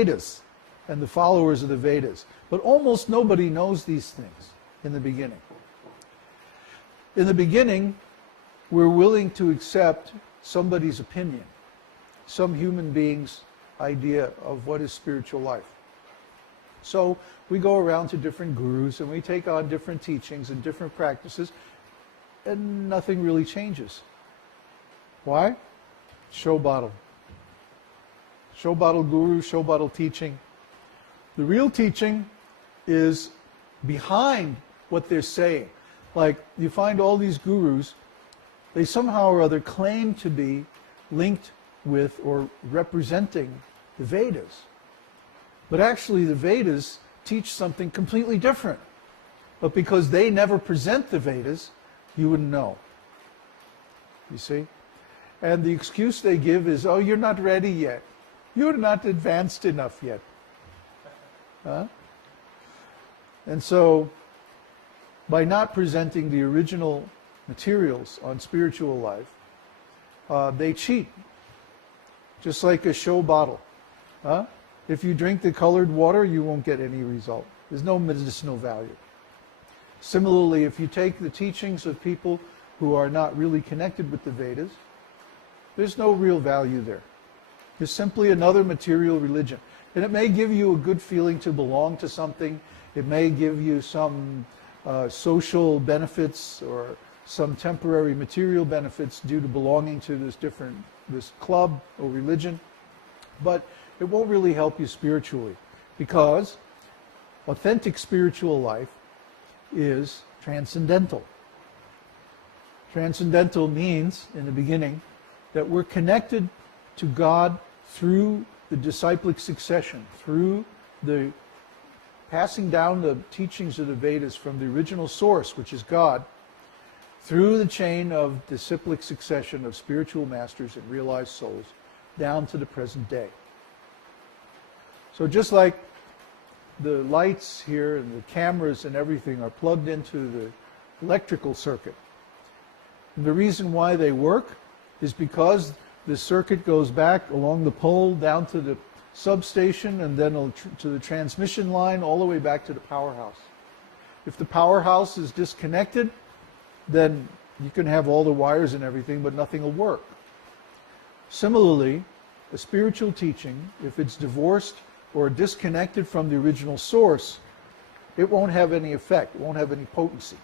Vedas and the followers of the Vedas. But almost nobody knows these things in the beginning. In the beginning, we're willing to accept somebody's opinion, some human being's idea of what is spiritual life. So we go around to different gurus and we take on different teachings and different practices, and nothing really changes. Why? Show bottle. Show bottle guru, show bottle teaching. The real teaching is behind what they're saying. Like, you find all these gurus, they somehow or other claim to be linked with or representing the Vedas. But actually the Vedas teach something completely different. But because they never present the Vedas, you wouldn't know. You see? And the excuse they give is, oh, you're not ready yet. You're not advanced enough yet. Huh? And so, by not presenting the original materials on spiritual life, they cheat. Just like a show bottle. Huh? If you drink the colored water, you won't get any result. There's no medicinal value. Similarly, if you take the teachings of people who are not really connected with the Vedas, there's no real value there. It's simply another material religion. And it may give you a good feeling to belong to something. It may give you some social benefits or some temporary material benefits due to belonging to this club or religion. But it won't really help you spiritually, because authentic spiritual life is transcendental. Transcendental means, in the beginning, that we're connected to God through the disciplic succession, through the passing down the teachings of the Vedas from the original source, which is God, through the chain of disciplic succession of spiritual masters and realized souls, down to the present day. So just like the lights here and the cameras and everything are plugged into the electrical circuit, the reason why they work is because the circuit goes back along the pole down to the substation and then to the transmission line all the way back to the powerhouse. If the powerhouse is disconnected, then you can have all the wires and everything, but nothing will work. Similarly, a spiritual teaching, if it's divorced or disconnected from the original source, it won't have any effect, it won't have any potency.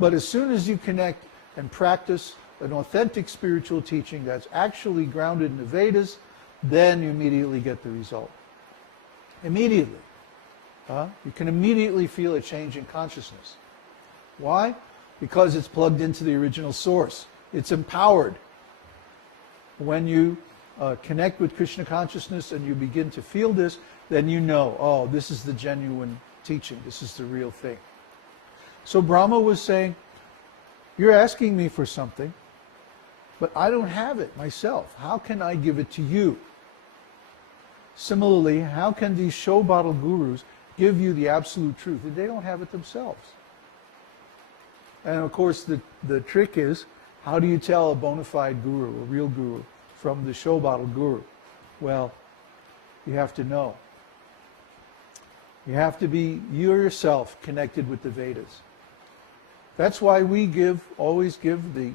But as soon as you connect and practice an authentic spiritual teaching that's actually grounded in the Vedas, then you immediately get the result. Immediately. You can immediately feel a change in consciousness. Why? Because it's plugged into the original source. It's empowered. When you connect with Krishna consciousness and you begin to feel this, then you know, oh, this is the genuine teaching. This is the real thing. So Brahma was saying, you're asking me for something, but I don't have it myself. How can I give it to you? Similarly, how can these show bottle gurus give you the absolute truth if they don't have it themselves? And of course, the trick is, how do you tell a bona fide guru, a real guru, from the show bottle guru? Well, you have to know. You have to be you yourself connected with the Vedas. That's why we always give the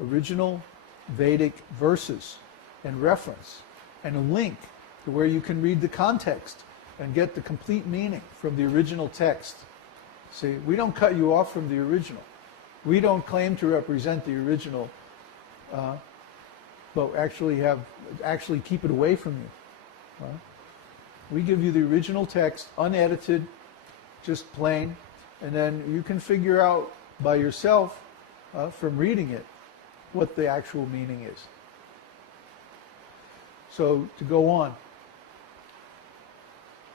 original Vedic verses and reference and a link to where you can read the context and get the complete meaning from the original text. See, we don't cut you off from the original. We don't claim to represent the original, but actually keep it away from you. We give you the original text, unedited, just plain, and then you can figure out by yourself, from reading it, what the actual meaning is. So, to go on.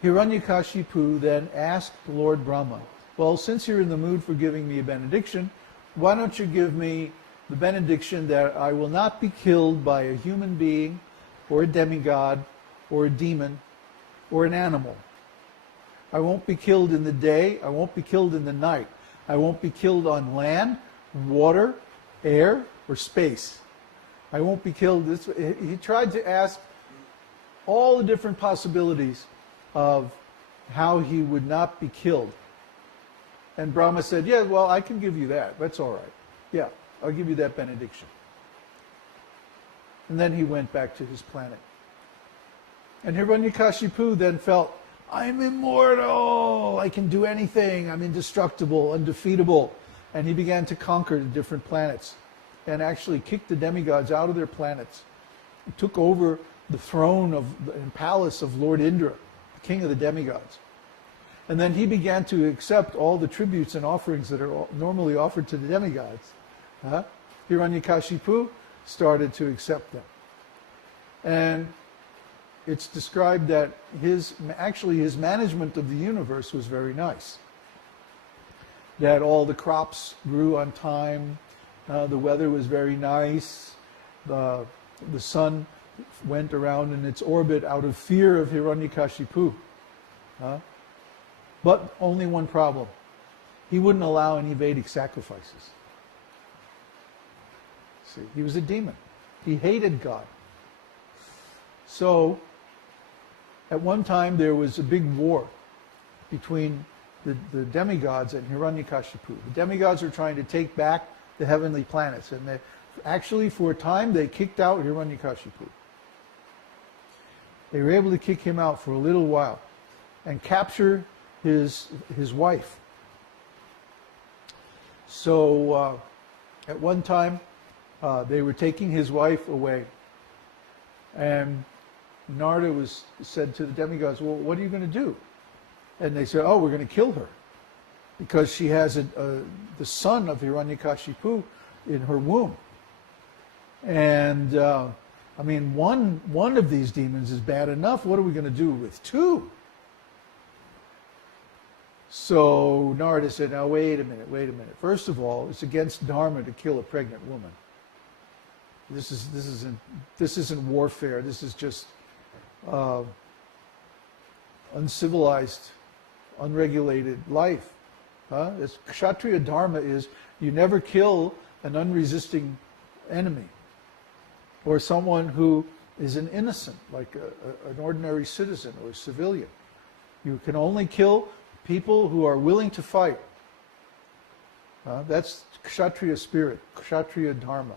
Hiranyakashipu then asked Lord Brahma, well, since you're in the mood for giving me a benediction, why don't you give me the benediction that I will not be killed by a human being, or a demigod, or a demon, or an animal. I won't be killed in the day, I won't be killed in the night. I won't be killed on land, water, air, or space. I won't be killed. He tried to ask all the different possibilities of how he would not be killed. And Brahma said, yeah, well, I can give you that. That's all right. Yeah, I'll give you that benediction. And then he went back to his planet. And Hiranyakashipu then felt, I'm immortal. I can do anything. I'm indestructible, undefeatable. And he began to conquer the different planets and actually kicked the demigods out of their planets. He took over the throne and palace of Lord Indra, the king of the demigods. And then he began to accept all the tributes and offerings that are normally offered to the demigods. Hiranyakashipu started to accept them. And it's described that his management of the universe was very nice. That all the crops grew on time, the weather was very nice, the sun went around in its orbit out of fear of Hiranyakashipu. But only one problem. He wouldn't allow any Vedic sacrifices. See, he was a demon. He hated God. So, at one time there was a big war between the demigods and Hiranyakashipu. The demigods were trying to take back the heavenly planets, and actually for a time they kicked out Hiranyakashipu. They were able to kick him out for a little while and capture his wife. So at one time they were taking his wife away, and Narada said to the demigods, well, what are you going to do? And they said, oh, we're going to kill her because she has the son of Hiranyakashipu in her womb. And I mean, one of these demons is bad enough. What are we going to do with two? So Narada said, now wait a minute. First of all, it's against Dharma to kill a pregnant woman. This isn't warfare. This is just uncivilized, unregulated life. It's Kshatriya Dharma is you never kill an unresisting enemy or someone who is an innocent, like an ordinary citizen or civilian. You can only kill people who are willing to fight. That's Kshatriya spirit, Kshatriya Dharma.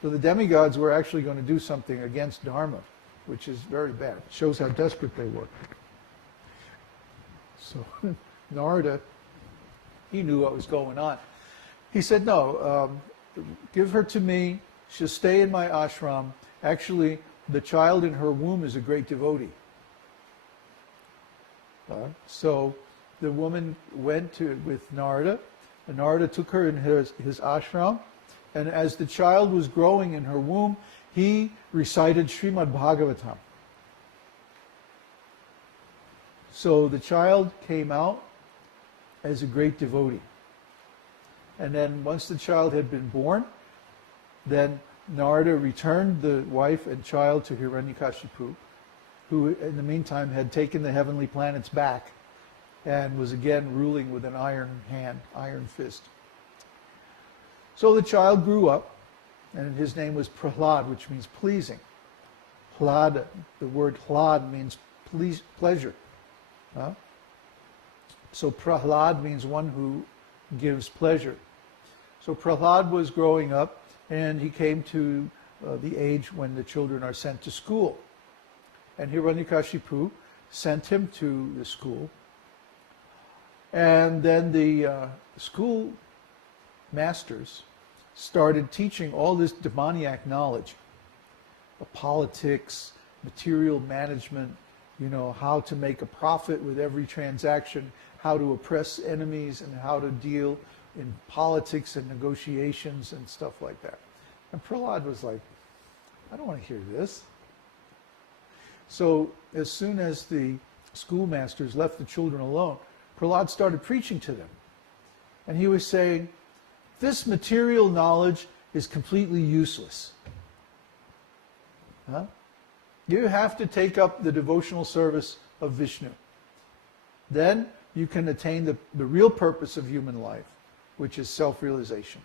So the demigods were actually going to do something against Dharma, which is very bad. It shows how desperate they were. So Narada, he knew what was going on. He said, no, give her to me. She'll stay in my ashram. Actually, the child in her womb is a great devotee. So the woman went with Narada, and Narada took her in his ashram, and as the child was growing in her womb, he recited Śrīmad-Bhāgavatam. So the child came out as a great devotee. And then once the child had been born, then Narada returned the wife and child to Hiranyakashipu, who in the meantime had taken the heavenly planets back and was again ruling with an iron hand, iron fist. So the child grew up, and his name was Prahlad, which means pleasing. Hlada, the word hlad means pleasure. So Prahlad means one who gives pleasure. So Prahlad was growing up, and he came to the age when the children are sent to school. And Hiranyakashipu sent him to the school. And then the school masters started teaching all this demoniac knowledge of politics, material management, how to make a profit with every transaction, how to oppress enemies, and how to deal in politics and negotiations and stuff like that. And Prahlad was like, I don't want to hear this. So as soon as the schoolmasters left the children alone, Prahlad started preaching to them. And he was saying, this material knowledge is completely useless. You have to take up the devotional service of Vishnu. Then you can attain the real purpose of human life, which is self-realization.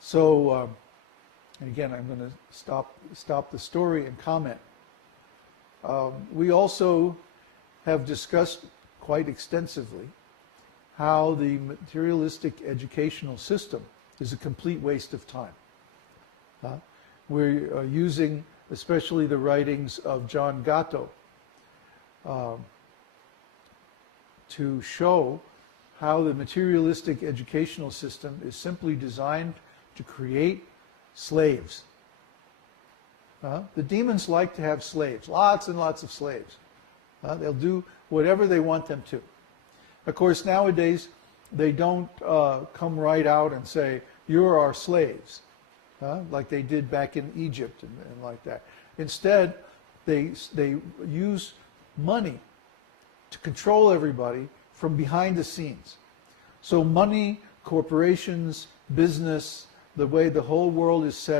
So And again, I'm going to stop the story and comment. We also have discussed quite extensively how the materialistic educational system is a complete waste of time. We're using especially the writings of John Gatto to show how the materialistic educational system is simply designed to create slaves. The demons like to have slaves, lots and lots of slaves. They'll do whatever they want them to. Of course, nowadays, they don't come right out and say, "You're our slaves," like they did back in Egypt and like that. Instead, they use money to control everybody from behind the scenes. So money, corporations, business, the way the whole world is set